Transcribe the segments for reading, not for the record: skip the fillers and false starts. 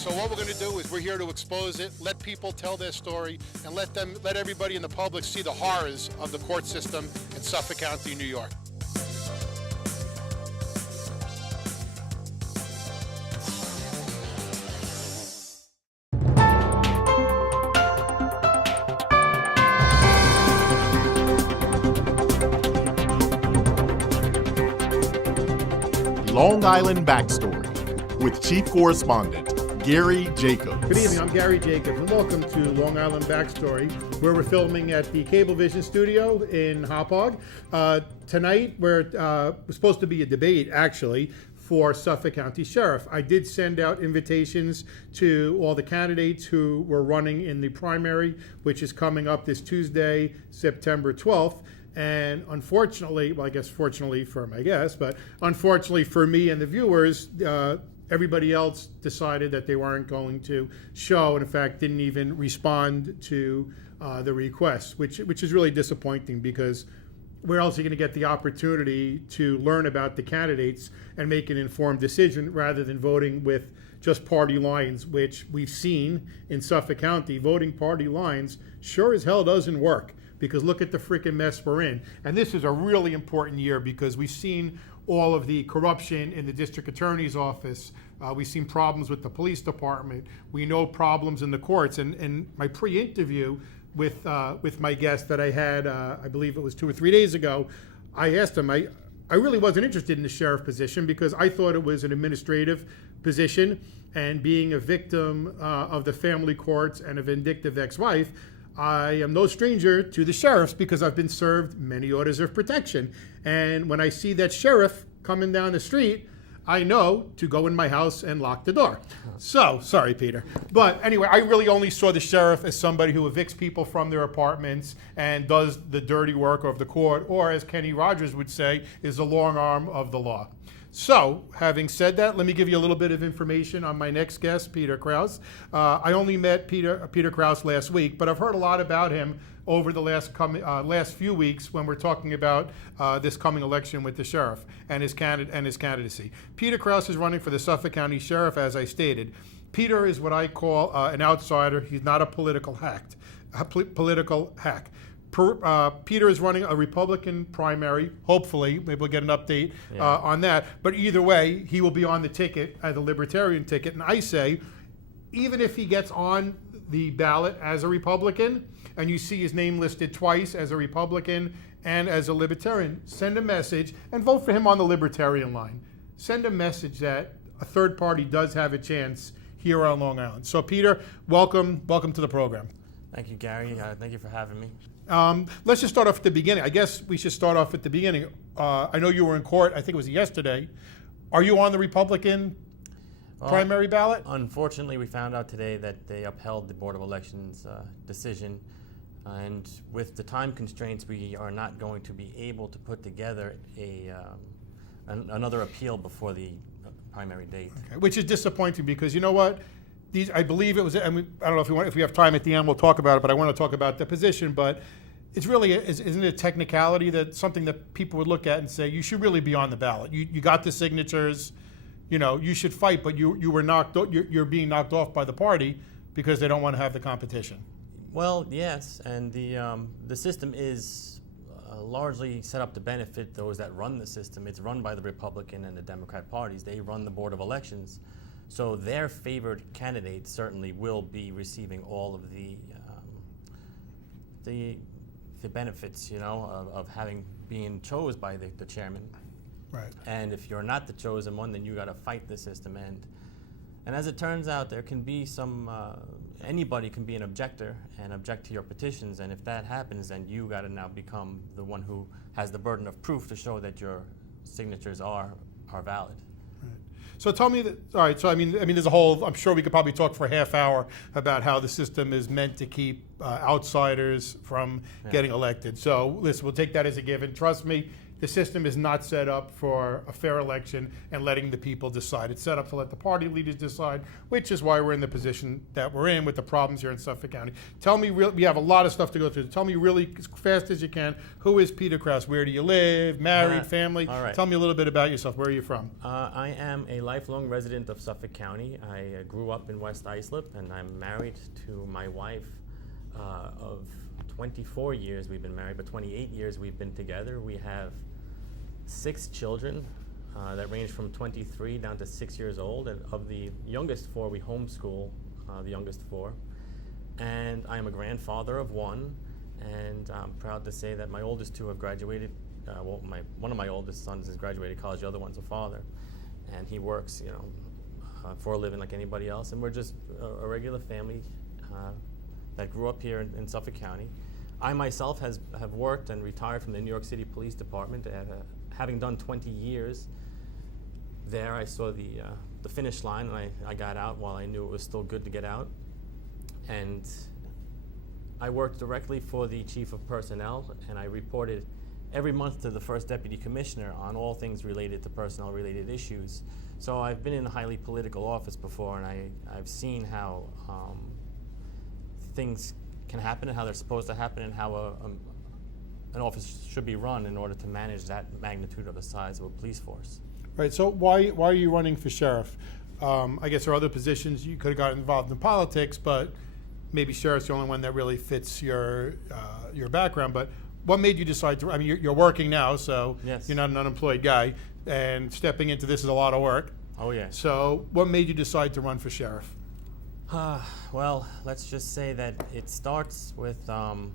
So what we're going to do is we're here to expose it, let people tell their story, and let everybody in the public see the horrors of the court system in Suffolk County, New York. Long Island Backstory with Chief Correspondent Gary Jacobs. Good evening, I'm Gary Jacobs, and welcome to Long Island Backstory, where we're filming at the Cablevision studio in Hauppauge. Tonight, we're supposed to be a debate, actually, for Suffolk County Sheriff. I did send out invitations to all the candidates who were running in the primary, which is coming up this Tuesday, September 12th. And unfortunately, well, I guess fortunately for my guest, but unfortunately for me and the viewers, everybody else decided that they weren't going to show, and in fact didn't even respond to the request, which is really disappointing, because where else are you going to get the opportunity to learn about the candidates and make an informed decision rather than voting with just party lines, which we've seen in Suffolk County. Voting party lines sure as hell doesn't work, because look at the freaking mess we're in. And this is a really important year because we've seen all of the corruption in the district attorney's office. We've seen problems with the police department. We know problems in the courts. And my pre-interview with my guest that I had, I believe it was 2 or 3 days ago, I asked him, I really wasn't interested in the sheriff position because I thought it was an administrative position, and being a victim of the family courts and a vindictive ex-wife, I am no stranger to the sheriffs because I've been served many orders of protection. And when I see that sheriff coming down the street, I know to go in my house and lock the door. So, sorry, Peter. But anyway, I really only saw the sheriff as somebody who evicts people from their apartments and does the dirty work of the court, or as Kenny Rogers would say, is the long arm of the law. So, having said that, let me give you a little bit of information on my next guest, Peter Krause. I only met Peter Krause last week, but I've heard a lot about him over the last few weeks when we're talking about this coming election with the sheriff and his candidacy. Peter Krause is running for the Suffolk County Sheriff, as I stated. Peter is what I call an outsider. He's not a political hack. Peter is running a Republican primary. Hopefully, maybe we'll get an update on that. But either way, he will be on the ticket, the Libertarian ticket. And I say, even if he gets on the ballot as a Republican, and you see his name listed twice as a Republican and as a Libertarian, send a message and vote for him on the Libertarian line. Send a message that a third party does have a chance here on Long Island. So, Peter, welcome to the program. Thank you, Gary. Thank you for having me. Let's just start off at the beginning. I guess we should start off at the beginning. I know you were in court, I think it was yesterday. Are you on the Republican primary ballot? Unfortunately, we found out today that they upheld the Board of Elections decision. And with the time constraints, we are not going to be able to put together another appeal before the primary date. Okay. Which is disappointing because you know what? I believe it was, I don't know if we have time at the end, we'll talk about it, but I want to talk about the position. But it's really, isn't it a technicality that something that people would look at and say, you should really be on the ballot. You got the signatures, you should fight, but you're being knocked off by the party because they don't want to have the competition. Well, yes, and the system is largely set up to benefit those that run the system. It's run by the Republican and the Democrat parties. They run the Board of Elections. So their favored candidates certainly will be receiving all of the benefits, of being chosen by the chairman. Right. And if you're not the chosen one, then you got to fight the system. And as it turns out, there can be anybody can be an objector and object to your petitions. And if that happens, then you got to now become the one who has the burden of proof to show that your signatures are valid. So tell me all right, so I mean, there's a whole, I'm sure we could probably talk for a half hour about how the system is meant to keep outsiders from getting elected. So listen, we'll take that as a given. Trust me, the system is not set up for a fair election and letting the people decide. It's set up to let the party leaders decide, which is why we're in the position that we're in with the problems here in Suffolk County. Tell me, we have a lot of stuff to go through. Tell me really as fast as you can, who is Peter Krause? Where do you live? Married, family? All right. Tell me a little bit about yourself. Where are you from? I am a lifelong resident of Suffolk County. I grew up in West Islip, and I'm married to my wife of 24 years we've been married, but 28 years we've been together. We have 6 children that range from 23 down to 6 years old, and of the youngest 4, we homeschool the youngest 4. And I am a grandfather of 1, and I'm proud to say that my oldest 2 have graduated. One of my oldest sons has graduated college, the other one's a father, and he works, for a living like anybody else. And we're just a regular family that grew up here in Suffolk County. I myself have worked and retired from the New York City Police Department. Having done 20 years there, I saw the finish line, and I got out while I knew it was still good to get out. And I worked directly for the Chief of Personnel, and I reported every month to the First Deputy Commissioner on all things related to personnel-related issues. So I've been in a highly political office before, and I've seen how things can happen and how they're supposed to happen, and how an office should be run in order to manage that magnitude of the size of a police force. Right, so why are you running for sheriff? I guess there are other positions you could have gotten involved in politics, but maybe sheriff's the only one that really fits your background. But what made you decide to, I mean, you're working now, so Yes. You're not an unemployed guy, and stepping into this is a lot of work. Oh, yeah. So what made you decide to run for sheriff? Well, let's just say that it starts with the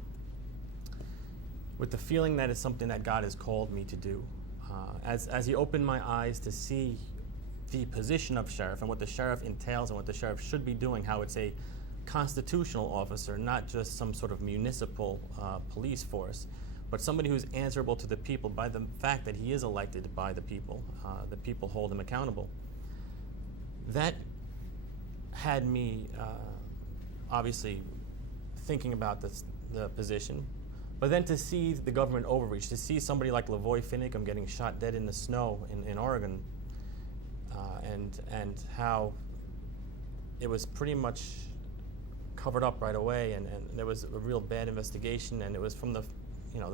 feeling that it's something that God has called me to do. As He opened my eyes to see the position of sheriff and what the sheriff entails and what the sheriff should be doing, how it's a constitutional officer, not just some sort of municipal police force, but somebody who's answerable to the people by the fact that he is elected by the people. The people hold him accountable. That had me obviously thinking about the position, but then to see the government overreach, to see somebody like Lavoy Finicum getting shot dead in the snow in Oregon, and how it was pretty much covered up right away, and there was a real bad investigation, and it was from the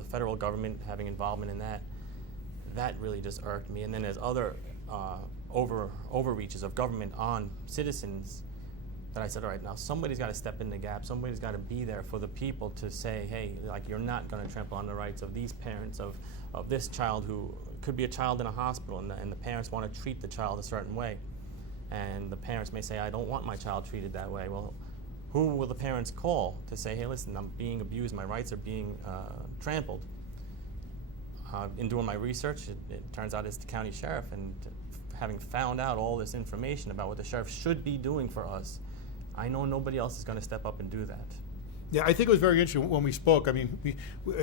federal government having involvement in that really just irked me. And then there's other overreaches of government on citizens that I said, all right, now somebody's got to step in the gap. Somebody's got to be there for the people to say, hey, like, you're not going to trample on the rights of these parents, of this child who could be a child in a hospital, and the parents want to treat the child a certain way. And the parents may say, I don't want my child treated that way. Well, who will the parents call to say, hey, listen, I'm being abused, my rights are being trampled? In doing my research, it turns out it's the county sheriff, and having found out all this information about what the sheriff should be doing for us, I know nobody else is going to step up and do that. Yeah, I think it was very interesting when we spoke. I mean,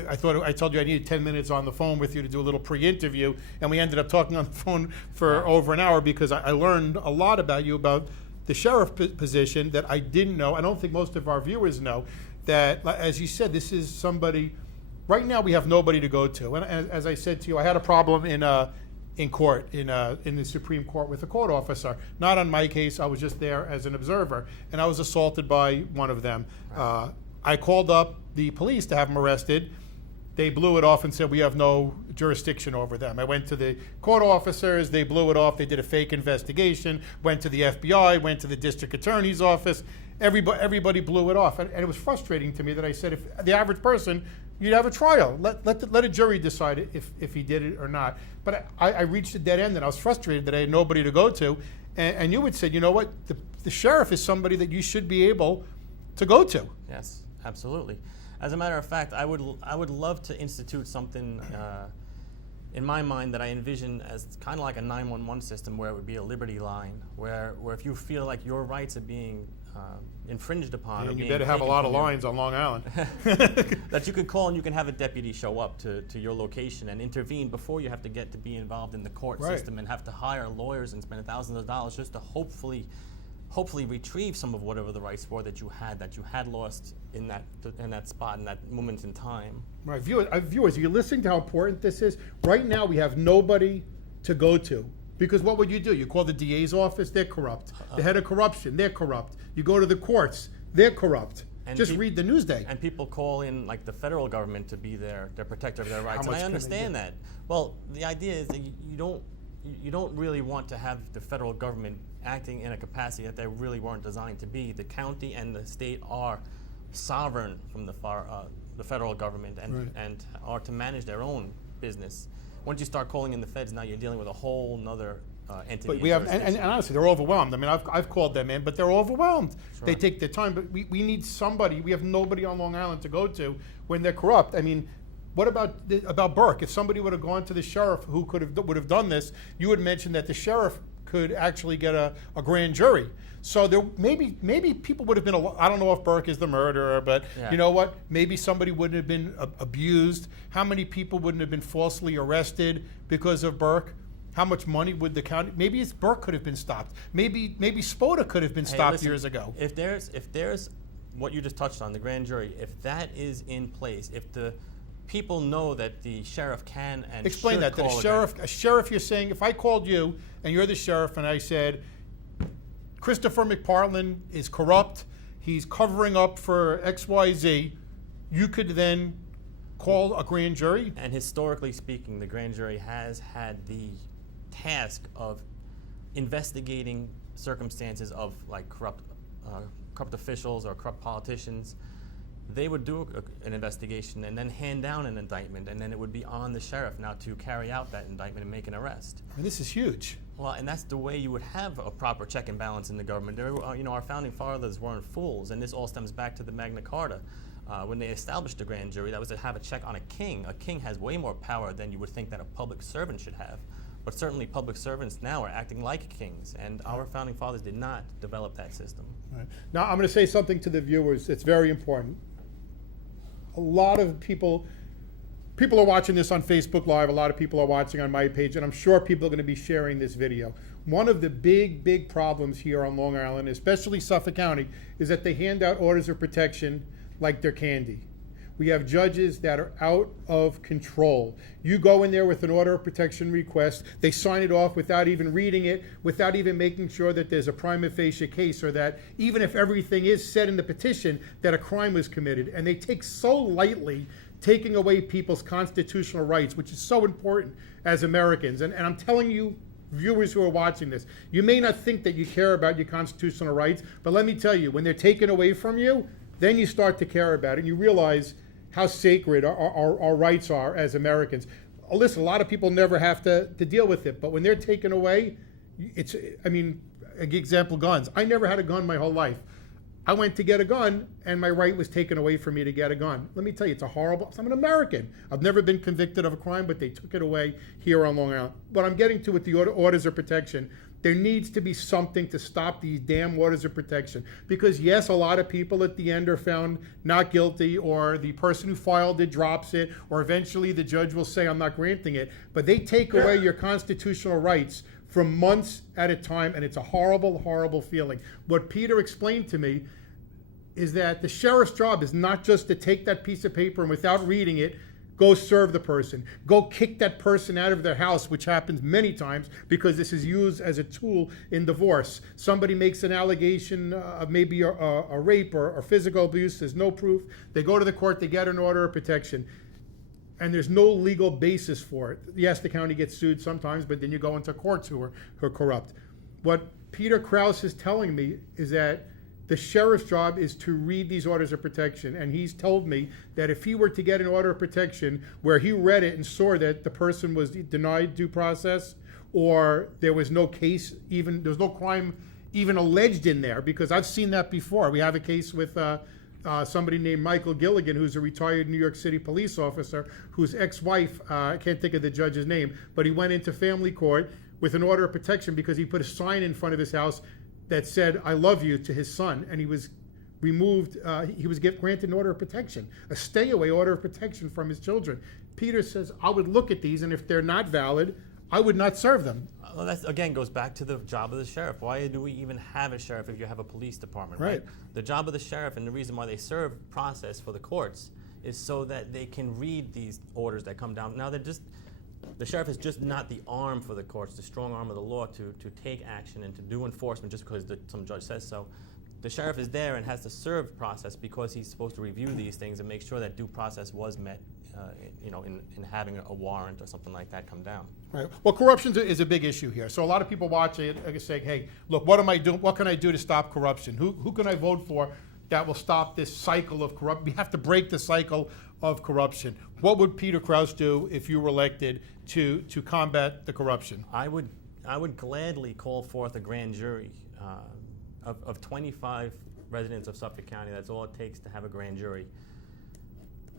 I told you I needed 10 minutes on the phone with you to do a little pre-interview, and we ended up talking on the phone for over an hour because I learned a lot about you, about the sheriff position that I didn't know. I don't think most of our viewers know that, as you said, this is somebody, right now we have nobody to go to. And as I said to you, I had a problem in court, in the Supreme Court with a court officer. Not on my case, I was just there as an observer, and I was assaulted by one of them. I called up the police to have them arrested. They blew it off and said, we have no jurisdiction over them. I went to the court officers, they blew it off, they did a fake investigation, went to the FBI, went to the district attorney's office, everybody blew it off. And it was frustrating to me that I said, if the average person, you'd have a trial. Let a jury decide if he did it or not. But I reached a dead end, and I was frustrated that I had nobody to go to. And you would say, you know what, the sheriff is somebody that you should be able to go to. Yes, absolutely. As a matter of fact, I would love to institute something in my mind that I envision as kind of like a 911 system, where it would be a liberty line, where if you feel like your rights are being infringed upon, And or you being better have a lot of taken from you, lines on Long Island. that you could call and you can have a deputy show up to your location and intervene before you have to get to be involved in the court Right. system and have to hire lawyers and spend thousands of dollars just to hopefully hopefully retrieve some of whatever the rights were that you had lost in that spot, in that moment in time. Right, viewers, are you listening to how important this is? Right now, we have nobody to go to. Because what would you do? You call the DA's office, they're corrupt. The head of corruption, they're corrupt. You go to the courts, they're corrupt. Just read the Newsday. And people call in like the federal government to be their protector of their rights. And I much can they understand do? that. Well, the idea is that you don't really want to have the federal government acting in a capacity that they really weren't designed to be. The county and the state are sovereign from the federal government and are to manage their own business. Once you start calling in the feds, now you're dealing with a whole nother entity. But we have, and honestly, they're overwhelmed. I mean, I've called them in, but they're overwhelmed. Sure. They take their time, but we need somebody. We have nobody on Long Island to go to when they're corrupt. I mean, what about Burke? If somebody would have gone to the sheriff who would have done this, you would mention that the sheriff could actually get a grand jury. So there maybe people would have been. I don't know if Burke is the murderer, but you know what? Maybe somebody wouldn't have been abused. How many people wouldn't have been falsely arrested because of Burke? How much money would the county? Maybe Burke could have been stopped. Maybe Spota could have been stopped years ago. If there's what you just touched on, the grand jury, if that is in place, if the people know that the sheriff can and explain should that to a sheriff. You're saying if I called you and you're the sheriff and I said, Christopher McPartland is corrupt, he's covering up for XYZ, you could then call a grand jury? And historically speaking, the grand jury has had the task of investigating circumstances of like corrupt officials or corrupt politicians. They would do an investigation and then hand down an indictment, and then it would be on the sheriff now to carry out that indictment and make an arrest. And this is huge. Well, and that's the way you would have a proper check and balance in the government. There, our founding fathers weren't fools, and this all stems back to the Magna Carta. When they established the grand jury, that was to have a check on a king. A king has way more power than you would think that a public servant should have. But certainly public servants now are acting like kings, and our founding fathers did not develop that system. Right. Now, I'm going to say something to the viewers. It's very important. A lot of people are watching this on Facebook Live. A lot of people are watching on my page, and I'm sure people are going to be sharing this video. One of the big problems here on Long Island, especially Suffolk County, is that they hand out orders of protection like they're candy. We have judges that are out of control. You go in there with an order of protection request, they sign it off without even reading it, without even making sure that there's a prima facie case, or that even if everything is said in the petition that a crime was committed. And they take so lightly taking away people's constitutional rights, which is so important as Americans. And I'm telling you, viewers who are watching this, you may not think that you care about your constitutional rights, but let me tell you, when they're taken away from you, then you start to care about it, and you realize how sacred our rights are as Americans. Listen, a lot of people never have to deal with it, but when they're taken away, example, guns. I never had a gun my whole life. I went to get a gun, and my right was taken away from me to get a gun. Let me tell you, it's a horrible, I'm an American. I've never been convicted of a crime, but they took it away here on Long Island. What I'm getting to with the orders of protection, there needs to be something to stop these damn orders of protection. Because yes, a lot of people at the end are found not guilty, or the person who filed it drops it, or eventually the judge will say, I'm not granting it. But they take away your constitutional rights for months at a time, and it's a horrible feeling. What Peter explained to me is that the sheriff's job is not just to take that piece of paper and without reading it, go serve the person. Go kick that person out of their house, which happens many times because this is used as a tool in divorce. Somebody makes an allegation of maybe a rape or physical abuse. There's no proof. They go to the court. They get an order of protection. And there's no legal basis for it. Yes, the county gets sued sometimes, but then you go into courts who are corrupt. What Peter Krause is telling me is that the sheriff's job is to read these orders of protection, and he's told me that if he were to get an order of protection where he read it and saw that the person was denied due process, or there was no case, there was no crime even alleged in there, because I've seen that before. We have a case with somebody named Michael Gilligan, who's a retired New York City police officer, whose ex-wife, I can't think of the judge's name, but he went into family court with an order of protection because he put a sign in front of his house that said, I love you, to his son, and he was removed, he was granted an order of protection, a stay-away order of protection from his children. Peter says, I would look at these, and if they're not valid, I would not serve them. Well, that again goes back to the job of the sheriff. Why do we even have a sheriff if you have a police department? Right. The job of the sheriff, and the reason why they serve process for the courts, is so that they can read these orders that come down. Now, the sheriff is just not the arm for the courts, the strong arm of the law to take action and to do enforcement just because some judge says so. The sheriff is there and has to serve process because he's supposed to review these things and make sure that due process was met, in having a warrant or something like that come down. Right. Well, corruption is a big issue here. So a lot of people watch it and say, hey, look, what am I doing? What can I do to stop corruption? Who can I vote for that will stop this cycle of corruption? We have to break the cycle of corruption. What would Peter Krause do if you were elected to combat the corruption? I would gladly call forth a grand jury of 25 residents of Suffolk County. That's all it takes to have a grand jury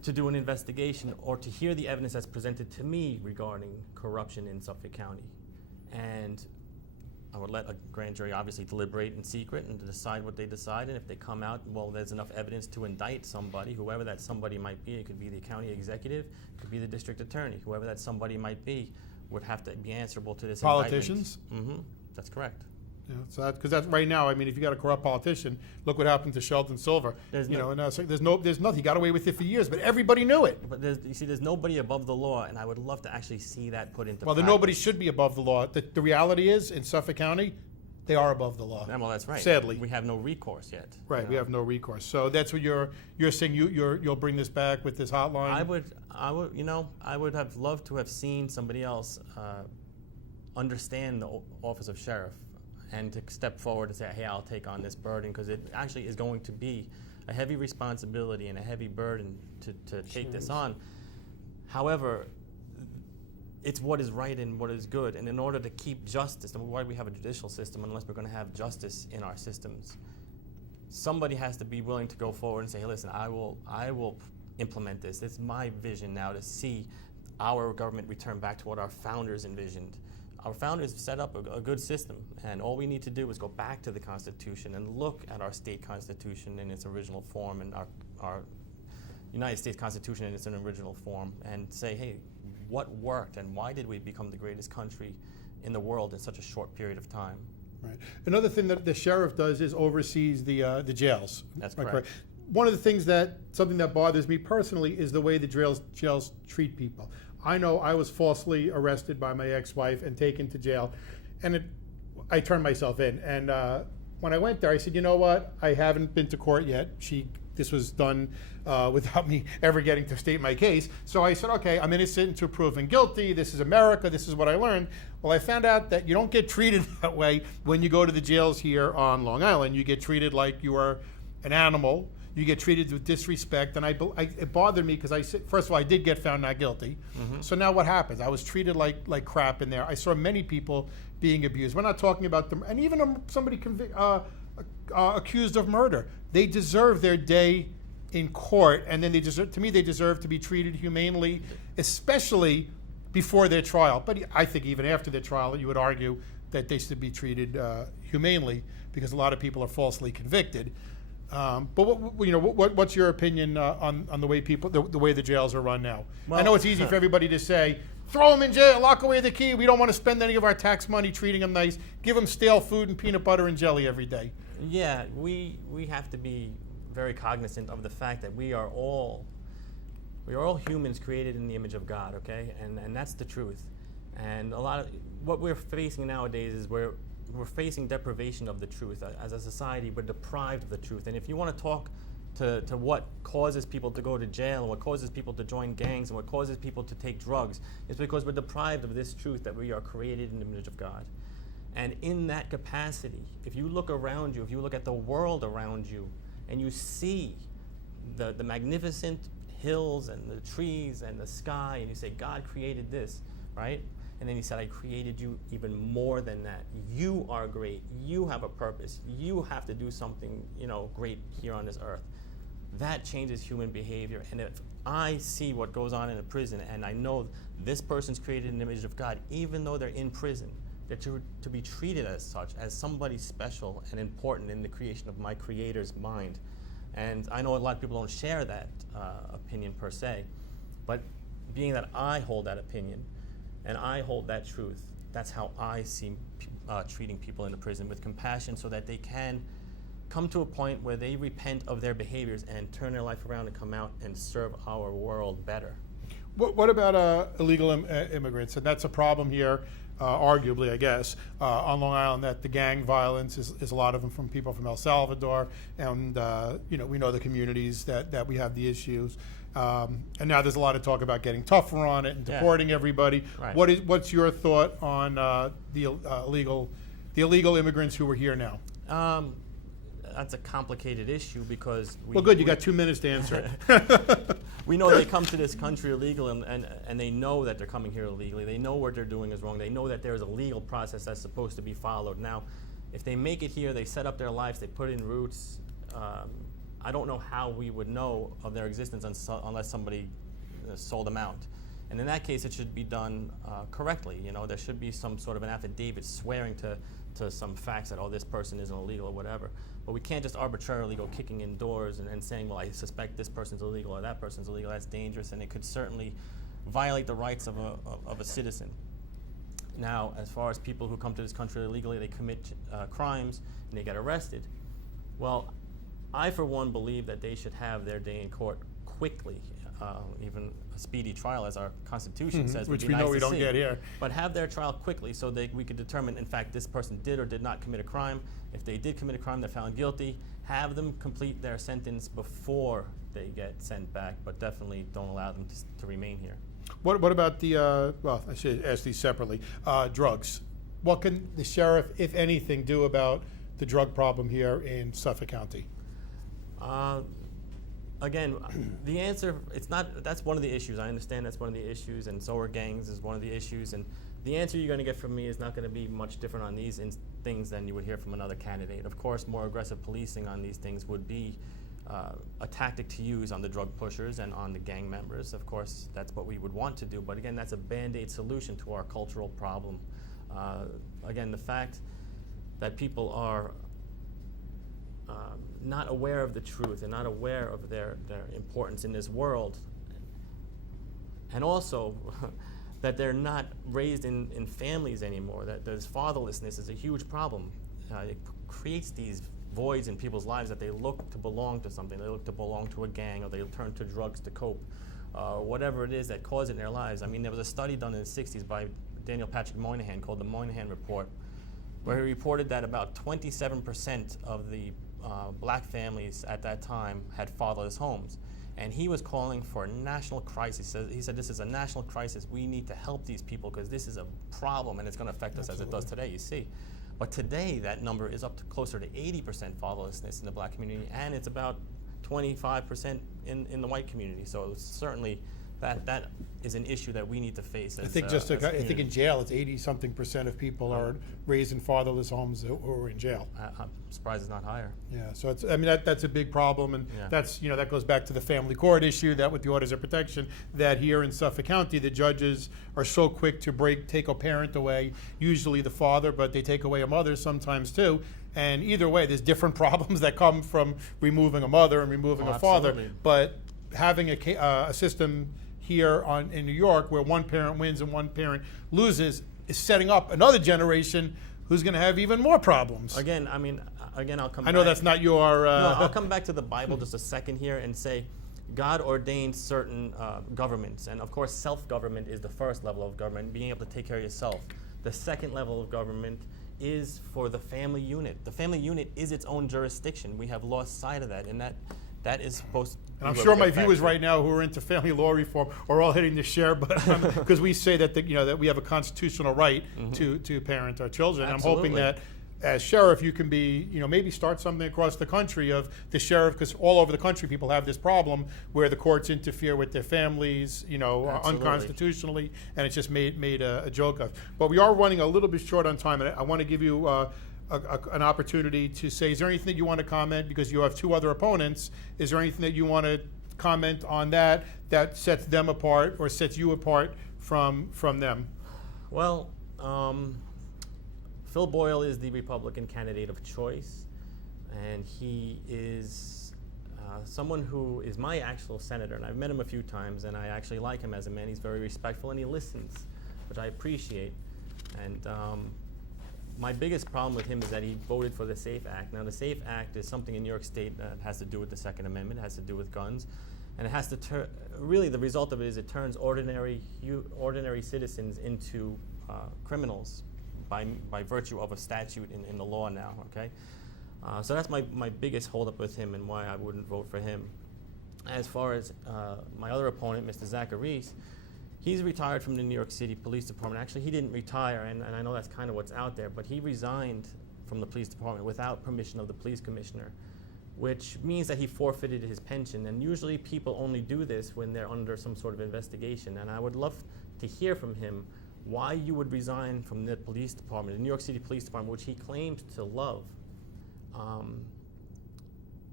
to do an investigation or to hear the evidence that's presented to me regarding corruption in Suffolk County. And I would let a grand jury obviously deliberate in secret and to decide what they decide. And if they come out, well, there's enough evidence to indict somebody, whoever that somebody might be. It could be the county executive, it could be the district attorney, whoever that somebody might be would have to be answerable to this Politicians? indictment. That's correct. Yeah, so because that's right now. I mean, if you got a corrupt politician, look what happened to Sheldon Silver. There's nothing. He got away with it for years, but everybody knew it. But there's nobody above the law, and I would love to actually see that put into. Well, then nobody should be above the law. The reality is, in Suffolk County, they are above the law. Well, that's right. Sadly, we have no recourse yet. Right, we have no recourse. So that's what you're saying. You'll bring this back with this hotline. I would have loved to have seen somebody else understand the office of sheriff and to step forward and say, hey, I'll take on this burden, because it actually is going to be a heavy responsibility and a heavy burden to take this on. However, it's what is right and what is good. And in order to keep justice, and why do we have a judicial system unless we're going to have justice in our systems? Somebody has to be willing to go forward and say, hey, listen, I will implement this. It's my vision now to see our government return back to what our founders envisioned. Our founders set up a good system, and all we need to do is go back to the Constitution and look at our state constitution in its original form and our United States Constitution in its original form and say, hey, what worked and why did we become the greatest country in the world in such a short period of time? Right. Another thing that the sheriff does is oversees the jails. That's correct. One of the things something that bothers me personally is the way the jails treat people. I know I was falsely arrested by my ex-wife and taken to jail, and I turned myself in. And when I went there, I said, you know what? I haven't been to court yet. This was done without me ever getting to state my case. So I said, okay, I'm innocent until proven guilty. This is America. This is what I learned. Well, I found out that you don't get treated that way when you go to the jails here on Long Island. You get treated like you are an animal. You get treated with disrespect, and it bothered me because first of all, I did get found not guilty. Mm-hmm. So now what happens? I was treated like crap in there. I saw many people being abused. We're not talking about them, and even somebody accused of murder. They deserve their day in court, and then they deserve to be treated humanely, especially before their trial. But I think even after their trial, you would argue that they should be treated humanely because a lot of people are falsely convicted. But what's your opinion on the way the way the jails are run now? Well, I know it's easy for everybody to say, throw them in jail, lock away the key. We don't want to spend any of our tax money treating them nice. Give them stale food and peanut butter and jelly every day. Yeah, we have to be very cognizant of the fact that we are all humans created in the image of God. Okay, and that's the truth. And a lot of what we're facing nowadays is we're facing deprivation of the truth. As a society, we're deprived of the truth. And if you want to talk to what causes people to go to jail and what causes people to join gangs and what causes people to take drugs, it's because we're deprived of this truth that we are created in the image of God. And in that capacity, if you look around you, if you look at the world around you, and you see the magnificent hills and the trees and the sky, and you say, God created this, right? And then he said, I created you even more than that. You are great. You have a purpose. You have to do something, great here on this earth. That changes human behavior. And if I see what goes on in a prison, and I know this person's created in the image of God, even though they're in prison, they're to be treated as such, as somebody special and important in the creation of my Creator's mind. And I know a lot of people don't share that opinion per se, but being that I hold that opinion, And I hold that truth. That's how I see treating people in the prison, with compassion, so that they can come to a point where they repent of their behaviors and turn their life around and come out and serve our world better. What about illegal immigrants? And that's a problem here, arguably, I guess, on Long Island, that the gang violence is a lot of them from people from El Salvador, and we know the communities that we have the issues. And now there's a lot of talk about getting tougher on it and deporting everybody. Right. What's your thought on the illegal immigrants who are here now? That's a complicated issue because well, good. You got 2 minutes to answer it. We know they come to this country illegal, and they know that they're coming here illegally. They know what they're doing is wrong. They know that there's a legal process that's supposed to be followed. Now, if they make it here, they set up their lives, they put in roots. I don't know how we would know of their existence unless somebody sold them out. And in that case, it should be done correctly. There should be some sort of an affidavit swearing to some facts that, this person isn't illegal or whatever. But we can't just arbitrarily go kicking in doors and saying, well, I suspect this person's illegal or that person's illegal. That's dangerous, and it could certainly violate the rights of a citizen. Now, as far as people who come to this country illegally, they commit crimes and they get arrested. Well, I, for one, believe that they should have their day in court quickly, even a speedy trial, as our Constitution says. Which we know we don't get here. But have their trial quickly so that we could determine, in fact, this person did or did not commit a crime. If they did commit a crime, they're found guilty. Have them complete their sentence before they get sent back, but definitely don't allow them to remain here. What about the, well, I should ask these separately, drugs? What can the sheriff, if anything, do about the drug problem here in Suffolk County? Again, the answer, that's one of the issues. I understand that's one of the issues, and so are gangs is one of the issues. And the answer you're going to get from me is not going to be much different on these things than you would hear from another candidate. Of course, more aggressive policing on these things would be a tactic to use on the drug pushers and on the gang members. Of course, that's what we would want to do. But again, that's a Band-Aid solution to our cultural problem. Again, the fact that people are not aware of the truth and not aware of their importance in this world, and also that they're not raised in families anymore, that this fatherlessness is a huge problem. It creates these voids in people's lives that they look to belong to something. They look to belong to a gang, or they turn to drugs to cope, whatever it is that causes it in their lives. I mean, there was a study done in the 60s by Daniel Patrick Moynihan called the Moynihan Report, where he reported that about 27% of the black families at that time had fatherless homes. And he was calling for a national crisis. He said, this is a national crisis. We need to help these people because this is a problem and it's going to affect us as it does today, you see. But today, that number is up to closer to 80% fatherlessness in the black community, and it's about 25% in the white community. So certainly that is an issue that we need to face. I think I think in jail, it's 80-something% of people are raised in fatherless homes or in jail. I'm surprised it's not higher. Yeah, so that's a big problem, and that's that goes back to the family court issue, that with the orders of protection, that here in Suffolk County the judges are so quick to take a parent away, usually the father, but they take away a mother sometimes too. And either way, there's different problems that come from removing a mother and removing a father. Absolutely. But having a system here in New York where one parent wins and one parent loses is setting up another generation who's going to have even more problems. Again, I'll come back. I know that's not your... No, I'll come back to the Bible just a second here and say God ordained certain governments. And of course, self-government is the first level of government, being able to take care of yourself. The second level of government is for the family unit. The family unit is its own jurisdiction. We have lost sight of that, and that is supposed to be. And I'm sure my viewers right now who are into family law reform are all hitting the share button because we say that that we have a constitutional right to parent our children. Absolutely. I'm hoping that as sheriff you can be maybe start something across the country of the sheriff, because all over the country people have this problem where the courts interfere with their families unconstitutionally, and it's just made a joke of. But we are running a little bit short on time, and I want to give you an opportunity to say, is there anything that you want to comment, because you have two other opponents? Is there anything that you want to comment on that sets them apart or sets you apart from them? Well, Phil Boyle is the Republican candidate of choice, and he is someone who is my actual senator, and I've met him a few times, and I actually like him as a man. He's very respectful, and he listens. which I appreciate. And my biggest problem with him is that he voted for the SAFE Act. Now, the SAFE Act is something in New York State that has to do with the Second Amendment, it has to do with guns, and it has to really the result of it is it turns ordinary citizens into criminals by virtue of a statute in the law now, okay? So that's my biggest holdup with him and why I wouldn't vote for him. As far as my other opponent, Mr. Zachary's, he's retired from the New York City Police Department. Actually, he didn't retire, and I know that's kind of what's out there, but he resigned from the police department without permission of the police commissioner, which means that he forfeited his pension. And usually people only do this when they're under some sort of investigation. And I would love to hear from him why you would resign from the police department, the New York City Police Department, which he claimed to love,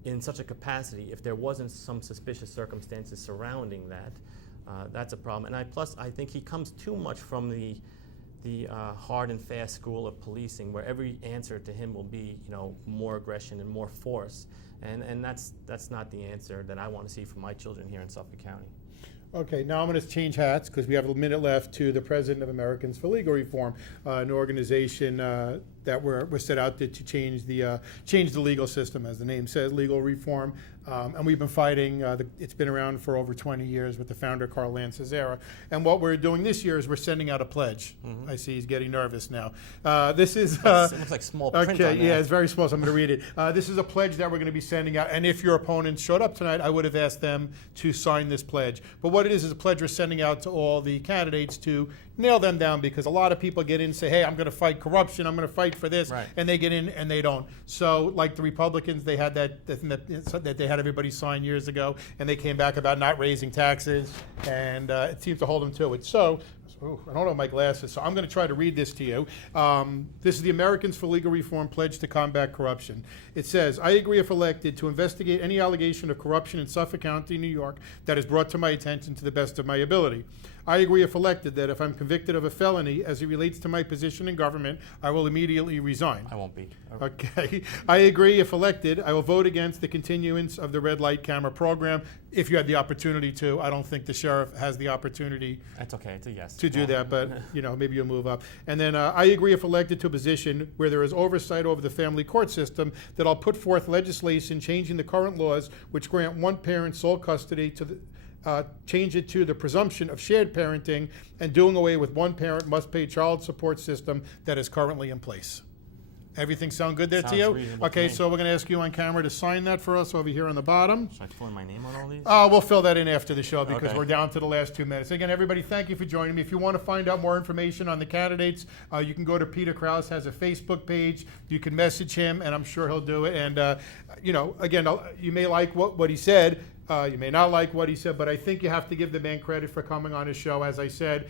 in such a capacity if there wasn't some suspicious circumstances surrounding that. That's a problem. And plus, I think he comes too much from the hard and fast school of policing, where every answer to him will be, more aggression and more force. And that's not the answer that I want to see for my children here in Suffolk County. Okay, now I'm going to change hats because we have a minute left to the president of Americans for Legal Reform, an organization that we're set out to change the legal system, as the name says, legal reform. And we've been fighting, it's been around for over 20 years with the founder, Carl Lancezera. And what we're doing this year is we're sending out a pledge. Mm-hmm. I see he's getting nervous now. This is... it looks like small print okay, on that. Yeah, it's very small, so I'm going to read it. This is a pledge that we're going to be sending out. And if your opponents showed up tonight, I would have asked them to sign this pledge. But what it is a pledge we're sending out to all the candidates to nail them down, because a lot of people get in and say, hey, I'm going to fight corruption, I'm going to fight for this, right. And they get in and they don't. So like the Republicans, they had that they had everybody sign years ago, and they came back about not raising taxes, and it seems to hold them to it. So, I don't have my glasses, so I'm going to try to read this to you. This is the Americans for Legal Reform Pledge to Combat Corruption. It says, I agree, if elected, to investigate any allegation of corruption in Suffolk County, New York, that is brought to my attention to the best of my ability. I agree, if elected, that if I'm convicted of a felony as it relates to my position in government, I will immediately resign. I won't be. Okay. I agree, if elected, I will vote against the continuance of the red light camera program if you had the opportunity to. I don't think the sheriff has the opportunity. That's okay. It's a yes. To do that, but maybe you'll move up. And then I agree, if elected, to a position where there is oversight over the family court system, that I'll put forth legislation changing the current laws which grant one parent sole custody to the change it to the presumption of shared parenting, and doing away with one parent must pay child support system that is currently in place. Everything sound good there to you? Okay, so we're going to ask you on camera to sign that for us over here on the bottom. Should I fill in my name on all these? We'll fill that in after the show, because we're down to the last 2 minutes. Again, everybody, thank you for joining me. If you want to find out more information on the candidates, you can go to Peter Krause, has a Facebook page. You can message him, and I'm sure he'll do it. And, again, you may like what he said. You may not like what he said, but I think you have to give the man credit for coming on his show. As I said,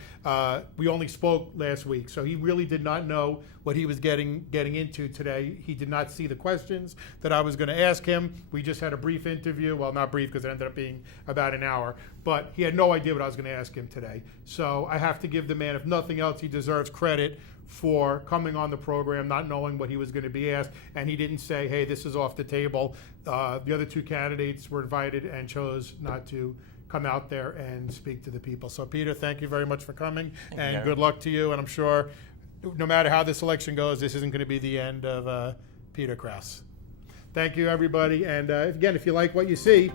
we only spoke last week, so he really did not know what he was getting into today. He did not see the questions that I was going to ask him. We just had a brief interview. Well, not brief, because it ended up being about an hour, but he had no idea what I was going to ask him today. So I have to give the man, if nothing else, he deserves credit for coming on the program, not knowing what he was going to be asked, and he didn't say, hey, this is off the table. The other two candidates were invited and chose not to come out there and speak to the people. So, Peter, thank you very much for coming, and good luck to you. And I'm sure no matter how this election goes, this isn't going to be the end of Peter Krause. Thank you, everybody. And again, if you like what you see,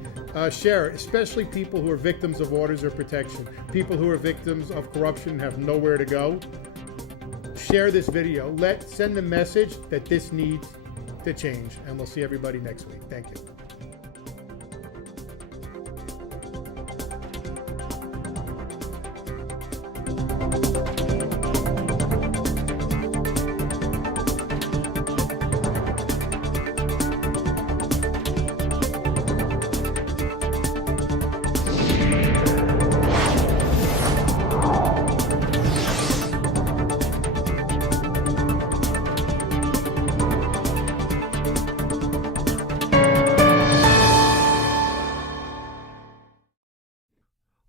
share it, especially people who are victims of orders of protection, people who are victims of corruption and have nowhere to go. Share this video. Send the message that this needs to change. And we'll see everybody next week. Thank you.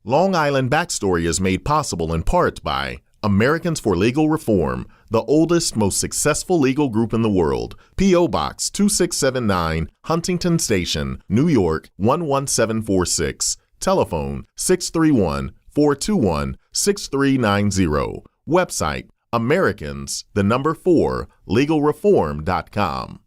Long Island Backstory is made possible in part by Americans for Legal Reform, the oldest, most successful legal group in the world. P.O. Box 2679, Huntington Station, New York 11746. Telephone 631-421-6390. Website, Americans, the number 4, legalreform.com.